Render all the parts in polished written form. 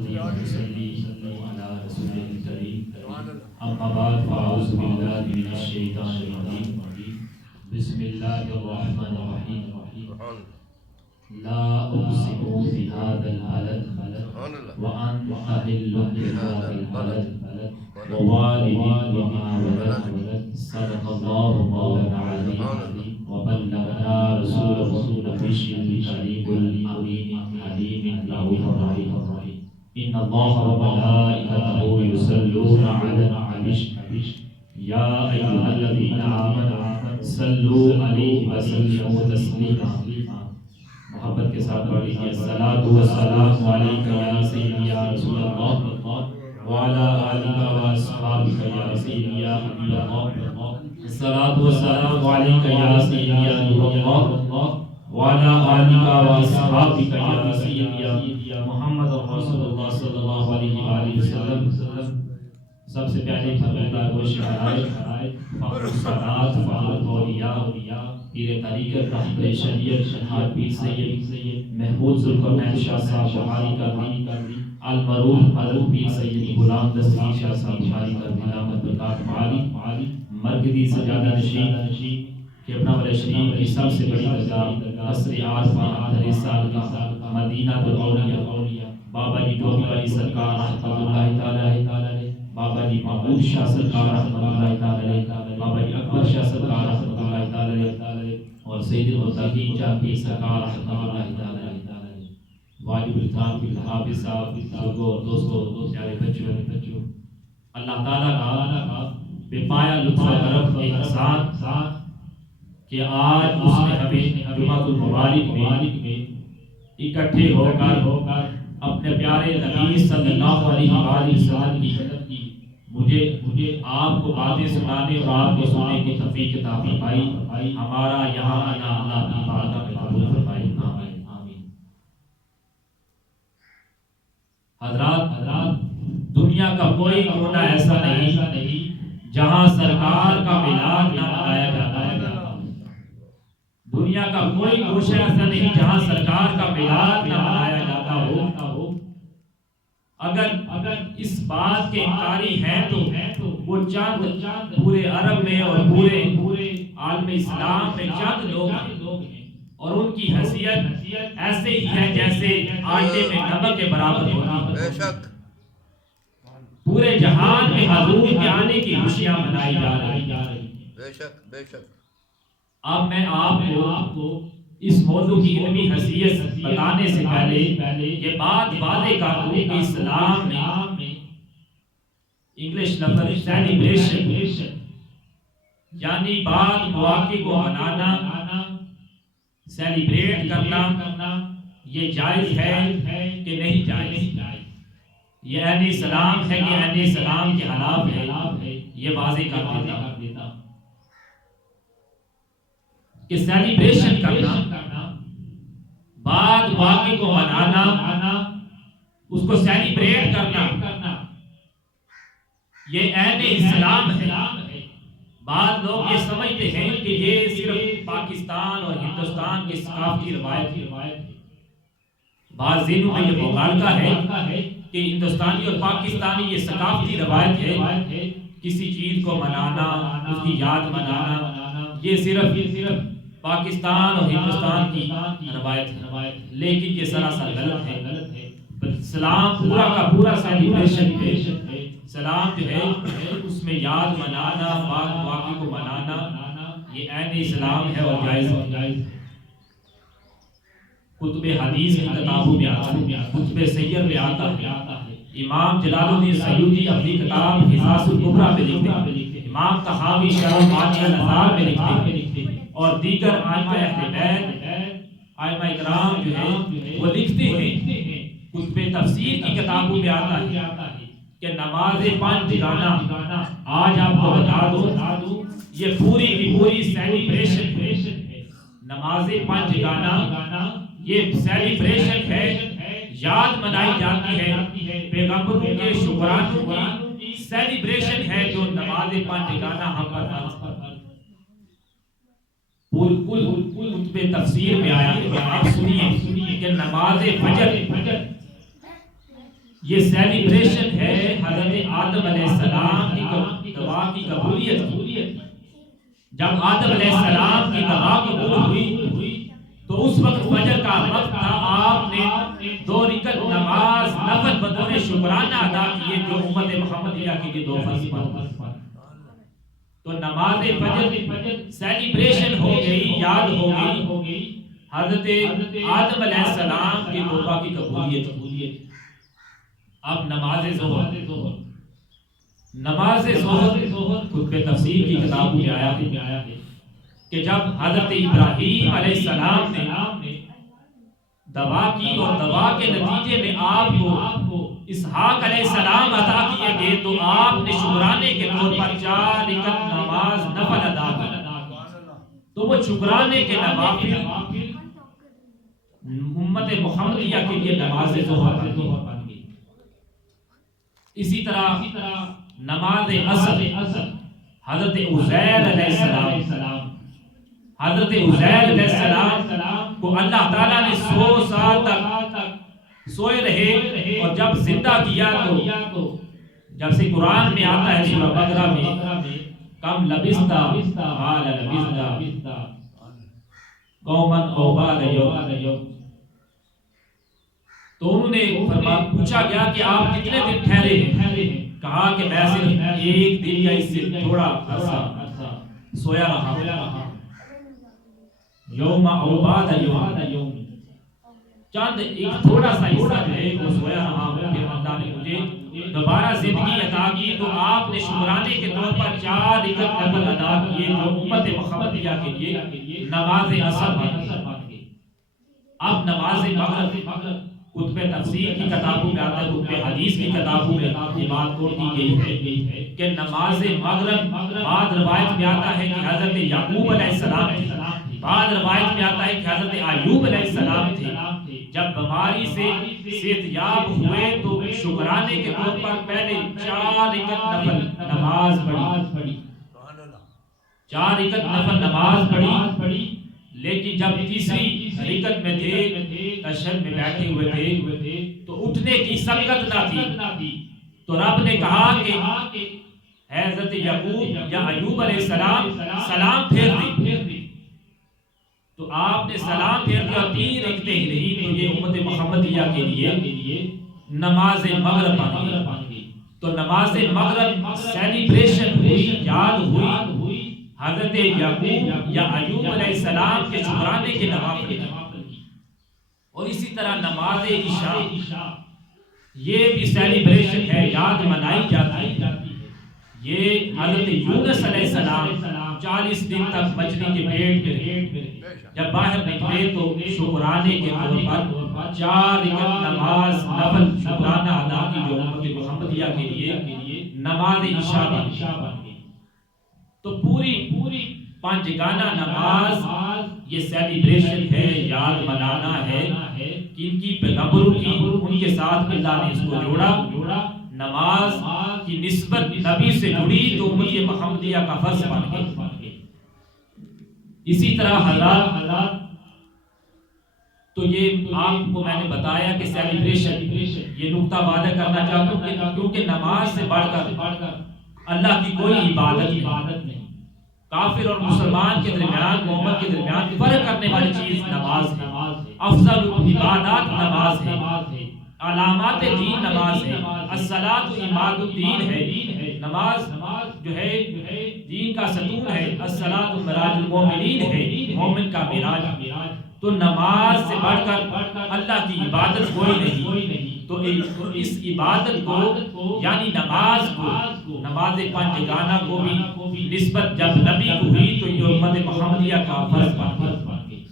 نصلي ونسلم على رسوله الكريم أما بعد فأعوذ بالله من الشيطان الرجيم بسم الله الرحمن الرحيم لا أقسم بهذا البلد وأنت حل بهذا البلد ووالد وما ولد صدق الله مولانا العظيم وبلغنا رسوله البشير الكريم الأمين حليم رؤوف رحيم إن الله وملائكته يصلون على النبي يا أيها الذين آمنوا صلوا عليه وسلموا تسليما محبت کے ساتھ پڑھ لیجیے الصلاۃ والسلام علیک یا سیدی یا رسول اللہ وعلی آلک و اصحابک یا سیدی یا حبیب اللہ الصلاۃ والسلام علیک یا سیدی یا نور اللہ وعلی آلک و اصحابک یا سیدی یا محمد رسول اللہ صلی اللہ علیہ وآلہ وسلم سب سے پیارے خبردار و شہرائے فخر الصلاۃ فخر الاولیاء پیر طریقت رحمت شریعت شہاد پیر سید محمود ذوالقرنین شاہ صاحب بخاری کا المعروف حضرت پیر سید غلام دستگیر شاہ صاحب بخاری کا علامت برکات معالی مرکزی سجادہ نشین کہ اپنا ولی شریف کی سب سے بڑی درگاہ قصر عارفہ اندر سال کا مدینہ الاولیاء بابا جی ٹوپی والی سرکار رحمت اللہ تعالی بابا جی محمود شاہ سرکار رحمت اللہ تعالی بابا جی اکبر شاہ سرکار رحمت اللہ تعالی اور سید المتقین شاہ پیر سرکار رحمت اللہ تعالی واجب الکرام کی حافظ صاحب بزرگوں اور دوستوں پیارے بچوں اللہ تعالی کا بے پایا لطف و کرم احسان کہ آج اس نے ہمیں جمعۃ المبارک میں اکٹھے ہو کر اپنے پیارے نبی صلی اللہ علیہ وآلہ وسلم کی مجھے آپ کو باتیں سنانے اور آپ کو سننے کی توفیق عطا فرمائی ہمارا یہاں آنا اللہ کی بارگاہ میں قبول فرمائی آمین حضرات دنیا کا کوئی کونا ایسا نہیں جہاں سرکار کا میلاد نہ منایا جاتا ہے دنیا کا کوئی گوشہ ایسا نہیں جہاں سرکار کا میلاد نہ منایا جاتا ہو اگر اس بات کے انکاری ہیں تو وہ چند پورے عرب میں اور پورے عالم اسلام میں چند لوگ ہیں اور ان کی حیثیت ایسے ہی ہے جیسے آٹے میں نمک کے برابر ہوتی ہے بے شک پورے جہان میں حضور کے آنے کی خوشیاں منائی جا رہی بے شک اب میں آپ کو اس موضوع کی علمی حیثیت بتانے سے پہلے یہ بات واضح کر دوں کہ اسلام میں انگلش لفظ سیلیبریشن یعنی بعض مواقع کو منانا سیلیبریٹ کرنا یہ جائز ہے کہ نہیں جائز یہ اہل اسلام ہے کہ اہل اسلام کے خلاف ہے یہ واضح کر دیتا کہ سیلیبریشن کرنا بعد واقعے کو منانا اس کو سیلیبریٹ کرنا یہ اہل اسلام ہے بعض لوگ یہ سمجھتے ہیں کہ یہ صرف پاکستان اور ہندوستان کی ثقافتی روایت ہے بعض ذہنوں میں یہ مغالطہ ہے کہ ہندوستانی اور پاکستانی یہ ثقافتی روایت ہے کسی چیز کو منانا اس کی یاد منانا یہ صرف پاکستان اور ہندوستان کی روایت ہے لیکن یہ سراسر غلط ہے اسلام پورا کا پورا سیلیبریشن ہے اسلام جو ہے اس میں یاد منانا بعد واقعے کو منانا یہ عین اسلام ہے اور جائز کتب حدیث کی کتابوں میں آتا ہے کتب سیر میں آتا ہے امام جلال الدین سیوطی اپنی کتاب حصاص الکبریٰ میں لکھتے ہیں امام طحاوی شرح المعانی النظار میں لکھتے ہیں اور دیگر ائمہ اہل بیت ائمہ اکرام جو ہیں وہ لکھتے ہیں کتب تفسیر کی کتابوں میں آتا ہے کہ نماز پانچ گانا آج آپ کو بتا دوں یہ پوری کی پوری سیلیبریشن ہے نماز پانچ گانا یہ سیلیبریشن ہے یاد منائی جاتی ہے پیغمبروں کے شکرانوں کی سیلیبریشن ہے جو نماز پانچ گانا ہم پر کتب تفسیر میں آیا ہے آپ سنیے کہ نماز فجر یہ سیلیبریشن ہے حضرت آدم علیہ السلام کی دعا کی قبولیت کی۔ جب آدم علیہ السلام کی دعا قبول ہوئی تو اس وقت فجر کا وقت تھا، آپ نے 2 رکعت نماز نفل بطور شکرانہ ادا کیے جو امت محمدیہ کے لیے 2 فرض پر۔ تو نماز فجر سیلیبریشن ہو گئی، یاد ہو گئی حضرت آدم علیہ السلام کی دعا کی قبولیت۔ اب نماز ظہر خطبہ تفسیر کی کتاب میں آیا ہے کہ جب حضرت ابراہیم علیہ السلام نے دعا کی اور دعا کے نتیجے میں آپ کو اسحاق علیہ السلام عطا کیے گئے تو آپ نے شکرانے کے طور پر 4 رکعت نماز نفل ادا کی۔ تو وہ شکرانے کے نوافل امت محمدیہ کے لیے نماز ظہر بن گئی۔ اسی طرح نماز عصر حضرت عزیر علیہ السلام کو اللہ تعالیٰ نے 100 سال تک سوئے رہے اور جب زندہ کیا تو جب سے قرآن میں آتا ہے سورہ بقرہ میں کم لبثتا قال لبثتا قوما او بعض یوم، تو انہوں نے پوچھا گیا کہ آپ کتنے دن ٹھہرے ہیں؟ کہا کہ میں صرف 1 دن یا اس سے تھوڑا عرصہ سویا رہا، یوم او بعض یوم، چند ایک تھوڑا سا حصہ جو ہے وہ سویا رہا۔ پھر اللہ نے مجھے دوبارہ زندگی عطا کی تو آپ نے شکرانے کے طور پر 4 رکعت نفل ادا کیے جو امت محمدیہ کے لیے نماز عصر بن گئی۔ اب نماز مغرب خطبہ تفسیر کی کتابوں میں آتا ہے، خطبہ حدیث کی کتابوں میں یہ بات توڑ دی گئی ہے کہ نماز مغرب بعض روایت میں آتا ہے کہ حضرت یعقوب علیہ السلام تھے، بعض روایت میں آتا ہے کہ حضرت ایوب علیہ السلام تھے۔ جب بیماری سے صحت یاب ہوئے تو شکرانے کے طور پر پہلے 4 رکعت نفل نماز پڑھی، 4 رکعت نفل نماز پڑھی، لیکن جب تیسری رکعت میں تھے، تشہد میں بیٹھے ہوئے تھے تو اٹھنے کی سبقت نہ تھی، تو رب نے کہا کہ حضرت یعقوب یا ایوب علیہ السلام سلام پھیر دی، تو آپ نے سلام پھیر دیا اور 3 رکعتیں ہی رہی، تو یہ امت محمدیہ کے لیے نماز مغرب بن گئی۔ تو نماز مغرب سیلیبریشن ہوئی، یاد ہوئی حضرت یعقوب یا ایوب علیہ السلام کے شکرانے کے نوافل کی۔ اور اسی طرح نماز عشاء یہ بھی سیلیبریشن ہے، یاد منائی جاتی ہے۔ یہ حضرت یونس علیہ السلام 40 دن تک مچھلی کے پیٹ میں رہے، جب باہر نکلے تو شکرانے کے طور پر 4 رکعت نماز نفل شکرانہ ادا کی جو امت محمدیہ کے لیے نماز عشاء بن گئی۔ تو پوری 5 گانہ نماز یہ سیلیبریشن ہے، یاد منانا ہے کہ ان کی پیغمبروں کی ان کے ساتھ اللہ نے اس کو جوڑا، نماز کی نسبت نبی سے جڑی تو امت محمدیہ کا فرض بن گئی۔ اسی طرح حضرات تو یہ آپ کو میں نے بتایا کہ سیلیبریشن یہ نقطہ واضح کرنا چاہتا ہوں کہ کیونکہ نماز سے بڑھ کر اللہ کی کوئی عبادت نہیں۔ کافر اور مسلمان کے درمیان، مومن کے درمیان فرق کرنے والی چیز نماز ہے، افضل عبادات نماز ہے، علامات دین نماز ہے، الصلاۃ عماد الدین ہے، نماز جو ہے دین کا ستون ہے، الصلاۃ معراج المومنین ہے، مومن کا معراج۔ تو نماز سے بڑھ کر اللہ کی عبادت کوئی نہیں۔ تو اس عبادت کو یعنی نماز کو، نماز 5 گانہ کو بھی نسبت جب نبی کو ہوئی تو یہ امت محمدیہ کا فرض بن گئی۔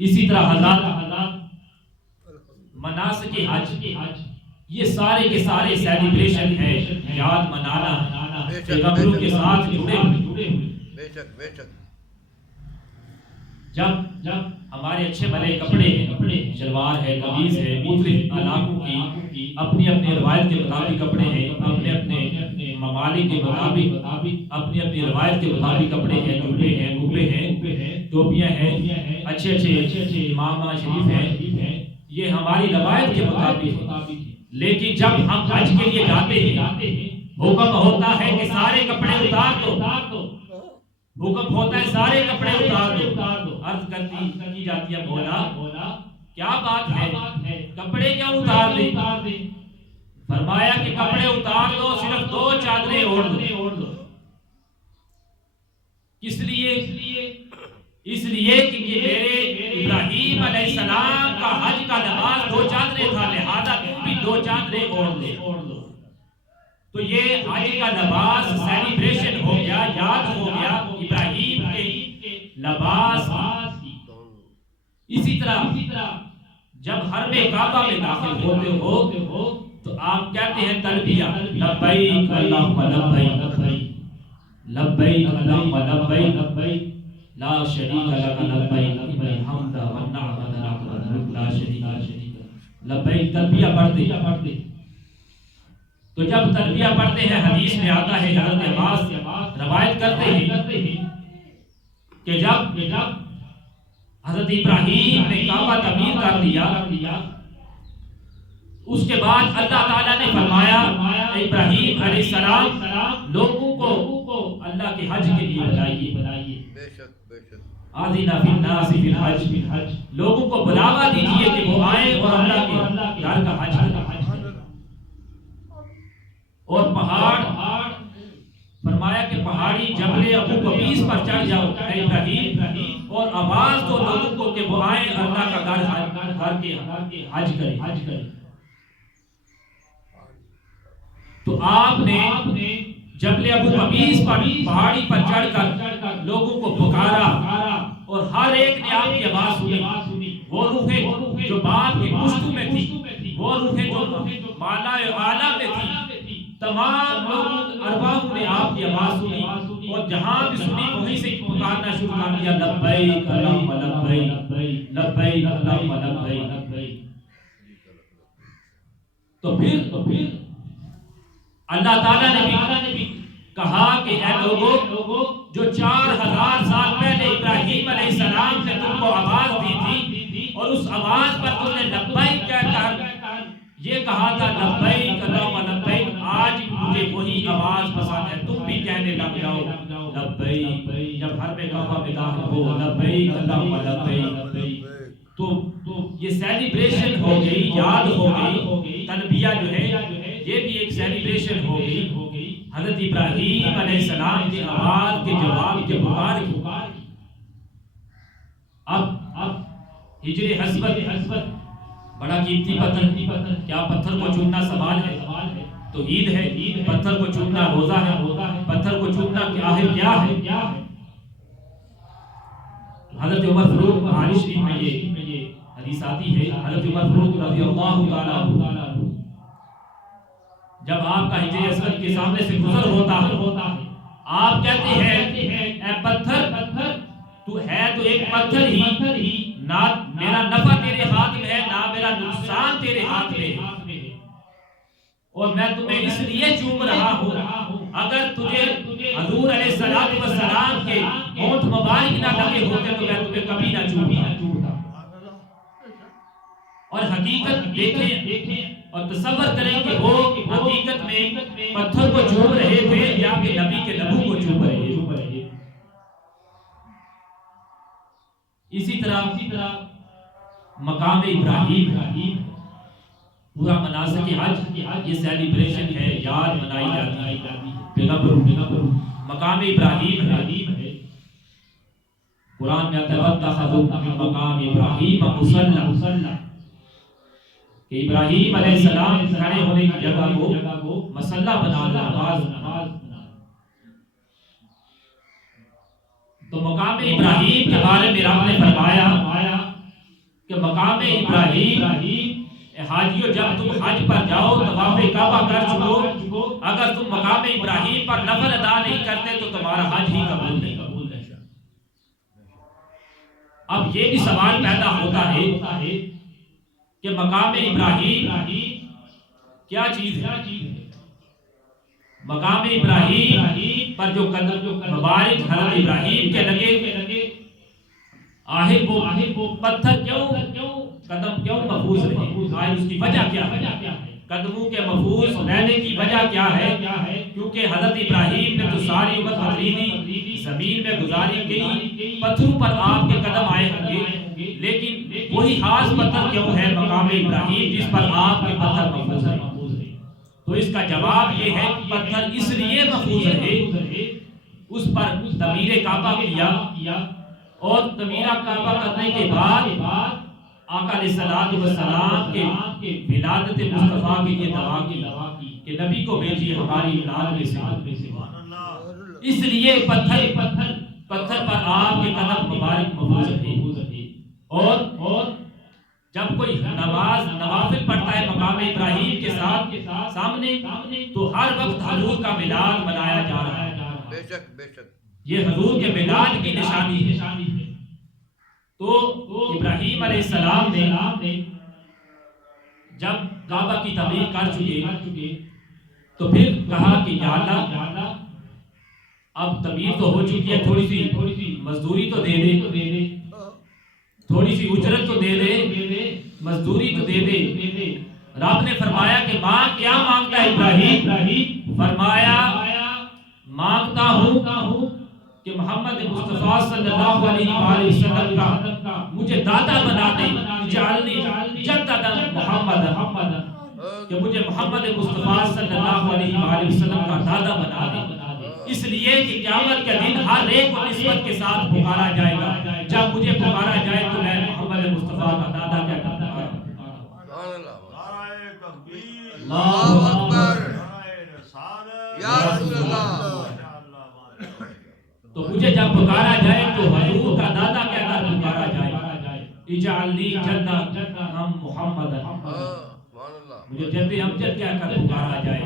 اسی طرح حضرات مناسک حج یہ سارے کے سارے سیلیبریشن ہے، یاد منانا، پیغمبروں کے ساتھ جڑے ہوئے۔ جب ہمارے اچھے بھلے کپڑے ہیں، شلوار ہے، قمیض ہے، مختلف علاقوں کی اپنی اپنی روایت کے مطابق کپڑے ہیں، اپنے اپنے ممالک کے مطابق اپنی اپنی روایت کے مطابق کپڑے ہیں، جوبے ہیں، گبے ہیں، ٹوپیاں ہیں، اچھے امامہ شریف ہیں، یہ ہماری روایت کے مطابق ہے۔ لیکن جب ہم حج کے لیے جاتے ہیں حکم ہوتا ہے کہ سارے کپڑے اتار دو، حکم ہوتا ہے سارے کپڑے اتار دو۔ عرض کی جاتی ہے مولا کیا بات ہے، کپڑے کیا اتار دیں؟ فرمایا کہ کپڑے اتار دو، صرف 2 چادریں اوڑھ دو۔ کس لیے؟ اس لیے کہ میرے ابراہیم علیہ السلام کا حج کا لباس 2 چادریں تھا، لہذا تم بھی 2 چادریں اوڑھ دو۔ تو یہ حج کا لباس سیلیبریشن ہو گیا، یاد ہو گیا ابراہیم کے لباس کی۔ اسی طرح جب حرم کعبہ میں داخل ہوتے ہو تو آپ کہتے ہیں تلبیہ، لبیک اللہم لبیک، لبیک اللہم لبیک، لا شریک لک لبیک، ان الحمد والنعمۃ لک والملک لا شریک لک۔ لبیک تلبیہ پڑھتے، تو جب تلبیہ پڑھتے ہیں حدیث میں آتا ہے، حضرت عباس روایت کرتے ہیں کہ جب حضرت ابراہیم نے کعبہ تعمیر کر لیا، اس کے بعد اللہ تعالیٰ نے فرمایا ابراہیم علیہ السلام لوگوں کو اللہ کے حج کے لیے بلائیے، آذِنَ فِي النَّاسِ فِي الْحَجِّ، لوگوں کو بلاوا دیجئے کہ وہ آئیں اور اللہ کے گھر کا حج کریں۔ اور پہاڑ فرمایا کہ پہاڑی جبل ابو قبیس پر چڑھ جاؤ اے ابراہیم، اور آواز دو لوگوں کو کہ وہ آئیں اللہ کا گھر کے حج کریں۔ تو آپ نے جبل ابو قبیس پر پہاڑی پر چڑھ کر لوگوں کو پکارا، اور ہر ایک نے آپ کی آواز سنی۔ وہ روحیں جو باپ کی پشتوں میں تھی، وہ روحیں جو مالا اعلیٰ میں تھی، تمام لوگوں ارواحوں نے آپ کی آواز سنی، اور جہاں بھی سنی وہیں سے پکارنا شروع کر دیا، لبیک اللہم لبیک، لبیک اللہم لبیک۔ تو پھر اللہ تعالیٰ نے بھی کہا کہ اے لوگوں، جو 4000 سال پہلے ابراہیم علیہ السلام نے تم کو آواز دی تھی، اور اس آواز پر تم نے لبیک کہہ کر یہ کہا تھا لبیک اللہم لبیک، آج مجھے وہی آواز پسند ہے، تم بھی کہنے لگ جاؤ لبیک، جب حرم کعبہ میں داخل ہو لبیک اللہم لبیک۔ تو یہ سیلیبریشن ہو گئی، یاد ہو گئی، تلبیہ جو ہے یہ بھی ایک سیلیبریشن ہو گئی حضرت ابراہیم علیہ السلام کی آواز کے جواب کے پکار کی۔ اب ہجر حسبت بڑا قیمتی پتھر، کیا پتھر کو چومنا سوال ہے؟ تو عید ہے، پتھر کو چومنا روزہ ہے، پتھر کو چومنا کیا ہے؟ حضرت عمر فاروق بخاری شریف میں یہ حدیث آتی ہے، حضرت عمر فاروق رضی اللہ تعالیٰ عنہ جب آپ کا حجر اسود کے سامنے سے گزر ہوتا ہے، آپ کہتے ہیں اے پتھر، تو ہے تو ایک پتھر ہی، نہ میرا نفع تیرے ہاتھ میں ہے، نہ میرا نقصان تیرے ہاتھ میں ہے، اور میں تمہیں اس لیے چوم رہا ہوں، اگر تجھے حضور علیہ السلام کے ہونٹ مبارک نہ لگے ہوتے تو میں تمہیں کبھی نہ چومتا۔ اور حقیقت دیکھیں اور تصور کریں کہ وہ حقیقت میں پتھر کو چوم رہے تھے یا کہ نبی کے لبوں کو چوم رہے تھے۔ اسی طرح مقام ابراہیم پورا مناسک حج یہ سیلیبریشن ہے، یاد منائی جاتی ہے۔ پیغمبر مقام ابراہیم ہے، قرآن میں آتا ہے وَاتَّخَذُوا مِن مَقَامِ إِبْرَاهِيمَ مُصَلًّى، کہ ابراہیم علیہ السلام کھڑے ہونے کی جگہ کو مصلی بنا نماز۔ تو مقام ابراہیم کے بارے میں رب نے فرمایا کہ مقام ابراہیم، حاجیوں جب تم حج پر جاؤ طواف کعبہ کر چکو، اگر تم مقام ابراہیم پر نفل ادا نہیں کرتے تو تمہارا حج ہی قبول نہیں۔ اب یہ بھی سوال پیدا ہوتا ہے کہ مقام ابراہیم کیا چیز ہے؟ مقام ابراہیم پر جو قدم مبارک حضرت ابراہیم کے لگے، آخر وہ پتھر کیوں قدم کیوں محفوظ رہے؟ آخر اس کی وجہ کیا ہے؟ قدموں کے محفوظ رہنے کی وجہ کیا ہے؟ کیونکہ حضرت ابراہیم نے تو ساری عمر پتھریلی زمین میں گزاری گئی، پتھروں پر آپ کے قدم آئے ہوں گے، لیکن وہی خاص پتھر کیوں ہے مقام ابراہیم جس پر آپ کے پتھر محفوظ ہے؟ تو اس کا جواب یہ ہے کہ پتھر اس لیے محفوظ رہے، اس پر تعمیر کعبہ کیا، اور تعمیر کعبہ کرنے کے بعد آقا علیہ السلام کے ولادت مصطفیٰ کی یہ دعا کی کہ نبی کو بھیجیے ہماری اولاد میں سے، اس لیے پتھر پر آپ کے قدم مبارک محفوظ رہے۔ اور جب کوئی نوافل پڑھتا ہے مقام ابراہیم کے ساتھ سامنے تو ہر وقت حضور کا میلاد منایا جا رہا ہے، بے شک یہ حضور کے میلاد کی نشانی ہے۔ تو ابراہیم علیہ السلام نے جب کعبہ کی تعمیر کر چکے تو پھر کہا کہ یا اللہ اب تعمیر تو ہو چکی ہے، تھوڑی سی مزدوری تو دے دے، تھوڑی سی اجرت تو دے دے، مزدوری تو دے دے۔ رب نے فرمایا کہ ماں کیا مانگتا ہے ابراہیم؟ فرمایا مانگتا ہوں کہ محمد مصطفیٰ صلی اللہ علیہ وآلہ وسلم کا مجھے دادا بنا دے، اجعلنی جدد محمد، کہ مجھے محمد مصطفیٰ صلی اللہ علیہ وآلہ وسلم کا دادا بنا دے، اس لیے کہ قیامت کے دن ہر ایک کو نسبت کے ساتھ پکارا جائے گا، جب مجھے پکارا جائے تو میں محمد مصطفیٰ کا دادا کیا کرتا ہوں۔ اللہ اکبر، یا رسول اللہ۔ تو مجھے جب پکارا جائے تو حضور کا دادا کہہ کر پکارا جائے، اجعلنی جد ہم محمد، مجھے جد امجد کہہ کر پکارا جائے۔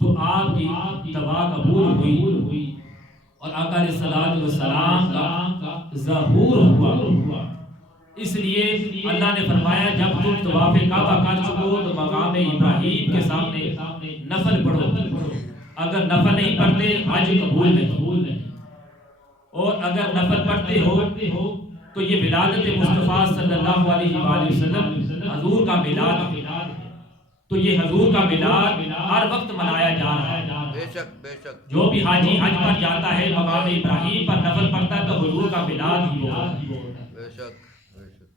تو آپ کی دعا قبول ہوئی اور آقا علیہ السلام کا ظہور ہوا۔ اس لیے اللہ نے فرمایا جب تم طواف کعبہ کر چکو تو مقام ابراہیم کے سامنے نفل پڑھو، اگر نفل نہیں پڑھتے حج قبول نہیں، اور اگر نفل پڑھتے ہو تو یہ ولادت مصطفیٰ صلی اللہ علیہ وآلہ وسلم حضور کا میلاد ہے، تو یہ حضور کا میلاد ہر وقت منایا جا رہا ہے۔ بے شک جو بھی حاجی حج پر جاتا ہے مقام ابراہیم پر نفل پڑھتا ہے تو حضور کا میلاد ہی ہوگا۔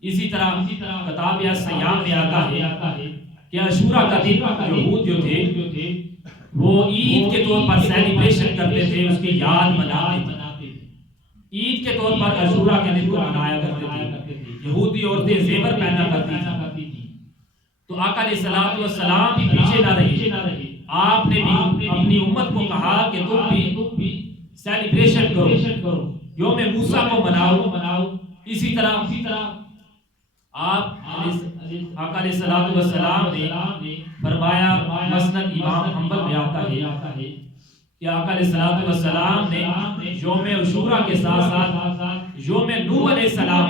اسی طرح کتاب الصیام میں آتا ہے کہ عاشورہ کا دن یہود جو تھے وہ عید کے طور پر سیلیبریشن کرتے تھے، اس کی یاد مناتے تھے، عید کے طور پر عاشورہ کے دن کو منایا کرتے تھے، یہودی عورتیں زیور پہنا کرتی تھی۔ تو آقا علیہ السلام بھی پیچھے نہ رہے، آپ نے بھی اپنی امت کو کہا کہ تم بھی سیلیبریشن کرو، یوم موسیٰ کو مناؤ۔ اسی طرح آپ آقا علیہ السلام نے فرمایا، مسند امام حنبل میں آتا ہے کہ آقا علیہ السلام نے یوم عاشورہ کے ساتھ ساتھ یوم نوح علیہ السلام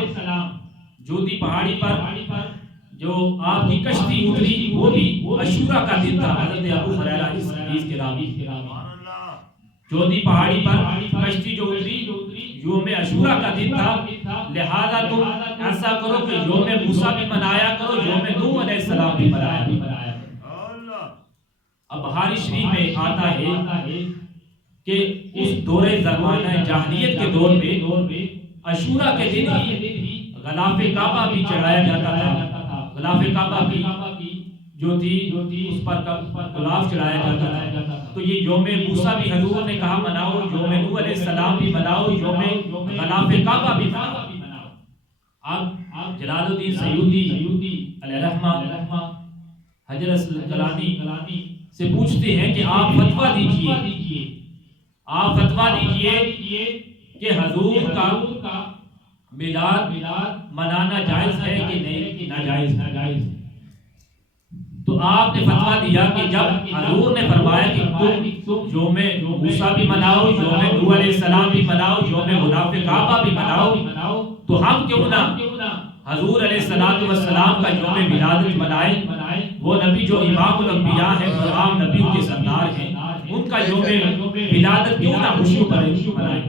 جودی پہاڑی پر جو آپ کی کشتی اتری وہ بھی عاشورہ کا دن تھا۔ حضرت ابو ہریرہ اس حدیث کے راوی، جودی پہاڑی پر کشتی جو اتری یوم عاشورہ کا دن تھا، لہذا تم ایسا کرو کہ یوم موسیٰ بھی منایا کرو، یوم نوح علیہ السلام بھی منایا کرو۔ اب بخاری شریف میں آتا ہے کہ اس دور زمانہ جاہلیت کے دور میں عاشورہ کے دن ہی غلاف کعبہ بھی چڑھایا جاتا تھا، غلاف کعبہ کی جو تھی اس پر غلاف چڑھایا جاتا تھا۔ تو یہ یوم موسیٰ بھی حضور نے کہا مناؤ، یوم نوح علیہ السلام بھی مناؤ، یوم غلاف کعبہ بھی مناؤ۔ اب جلال الدین سیوطی علیہ الرحمہ حجر اسقلانی سے پوچھتے ہیں کہ آپ فتویٰ دیجئے کہ حضور کا میلاد منانا جائز ہے کہ نہیں، ناجائز۔ تو آپ نے فتویٰ دیا کہ جب حضور نے فرمایا کہ تم یوم موسیٰ بھی مناؤ، یوم نوح علیہ السلام بھی مناؤ، یوم غلاف کعبہ بھی مناؤ، تو ہم کیوں نہ حضور علیہ السلام کا یوم ولادت منائیں؟ وہ نبی جو امام الانبیاء ہیں، تمام نبیوں کے سردار ہیں، ان کا یوم ولادت کیوں نہ خوشی منائیں؟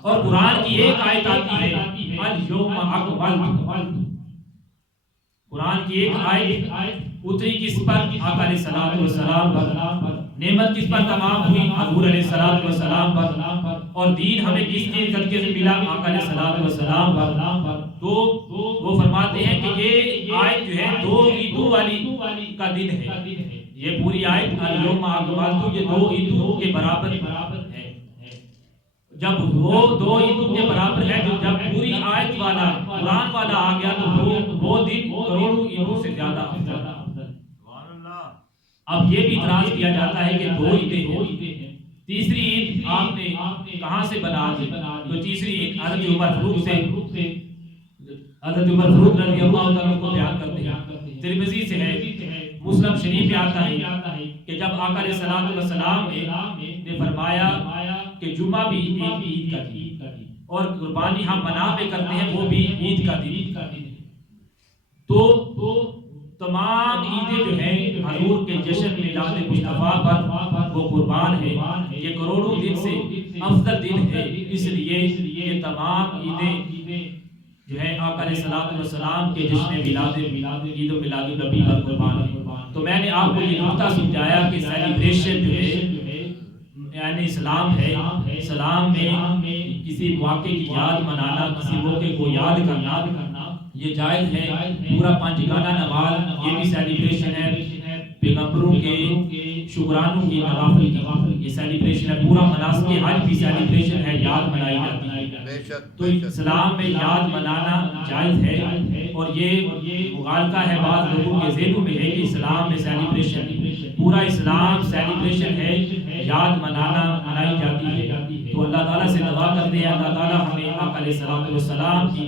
اور قرآن کی ایک آیت آتی ہے، الیوم اکملت قرآن کی ایک آیت اتری کس پر؟ آقا علیہ الصلوۃ والسلام پر. نعمت کس پر تمام ہوئی؟ حضور علیہ الصلوۃ والسلام پر. اور دین ہمیں کس چیز صدقے سے ملا؟ آقا علیہ الصلوۃ والسلام پر. تو وہ فرماتے ہیں کہ یہ آیت جو ہے دو عیدوں والی کا دن ہے. یہ پوری آیت الیوم اکملت یہ دو عیدوں کے برابر ہے. جب وہ دو عیدوں کے برابر ہے، جب پوری آیت والا قرآن والا آ گیا تو وہ دن کروڑوں عیدوں سے زیادہ افضل. اب یہ بھی اعتراض کیا جاتا ہے کہ دو عیدیں ہیں، تیسری عید آپ نے کہاں سے بنا دی؟ تو تیسری عید حضرت عمر فاروق رضی اللہ عنہ کو بیان کرتے ہیں. ترمذی سے ہے، مسلم شریف میں آتا ہے کہ جب آقا علیہ الصلوۃ والسلام نے فرمایا کہ جمعہ بھی ایک عید کا دن اور قربانی ہم منا پہ کرتے ہیں وہ بھی عید کا دن. تو تمام عیدیں جو ہیں حضور کے جشن میلاد مصطفیٰ پر وہ قربان ہے. یہ کروڑوں دن سے افضل دن ہے، اس لیے یہ تمام عیدیں جو ہے آقا علیہ الصلوۃ والسلام کے جشن میلاد عید و میلاد النبی پر قربان ہے. تو میں نے آپ کو یہ نقطہ سمجھایا کہ سیلیبریشن جو ہے یعنی اسلام ہے. اسلام میں کسی واقعے کی یاد منانا، کسی موقع کو یاد کرنا یہ جائز ہے. پورا پنجگانہ نماز یہ بھی سیلیبریشن ہے، پیغمبروں کے شکرانوں کی نوافل کی یہ سیلیبریشن ہے. پورا مناسک حج بھی سیلیبریشن ہے، یاد منائی جاتی ہے. تو اسلام میں یاد منانا جائز ہے. اور یہ مغالطہ ہے بعض لوگوں کے ذہنوں میں ہے کہ اسلام میں سیلیبریشن، پورا اسلام سیلیبریشن ہے، یاد منانا منائی جاتی ہے. تو اللہ تعالیٰ سے دعا کرتے ہیں اللہ تعالیٰ ہمیں آقا علیہ الصلوۃ والسلام کی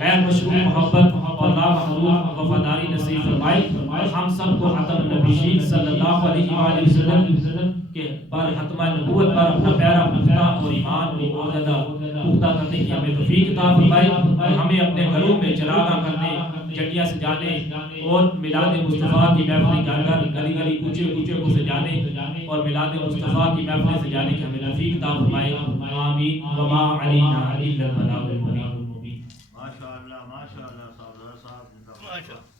غیر مشروع محبت اور لامحروم وفاداری نصیب فرمائے. اور ہم سب کو ختم النبیین صلی اللہ علیہ وآلہ وسلم کے پر ختمہ نبوت پر اپنا پیارا پختہ اور ایمان کو اور زیادہ پختہ کرنے کی ہمیں توفیق عطا فرمائے. اور ہمیں اپنے گھروں میں چراغاں کرنے، جٹیاں سجانے اور میلاد مصطفیٰ کی محفل گھر گھر گلی گلی کوچے کوچے کو سجانے اور میلاد مصطفیٰ کی محفل سجانے کی ہمیں توفیق عطا فرمائے. آمین. وما علینا الا البلاغ المبین. ماشاءاللہ ماشاءاللہ صاحب.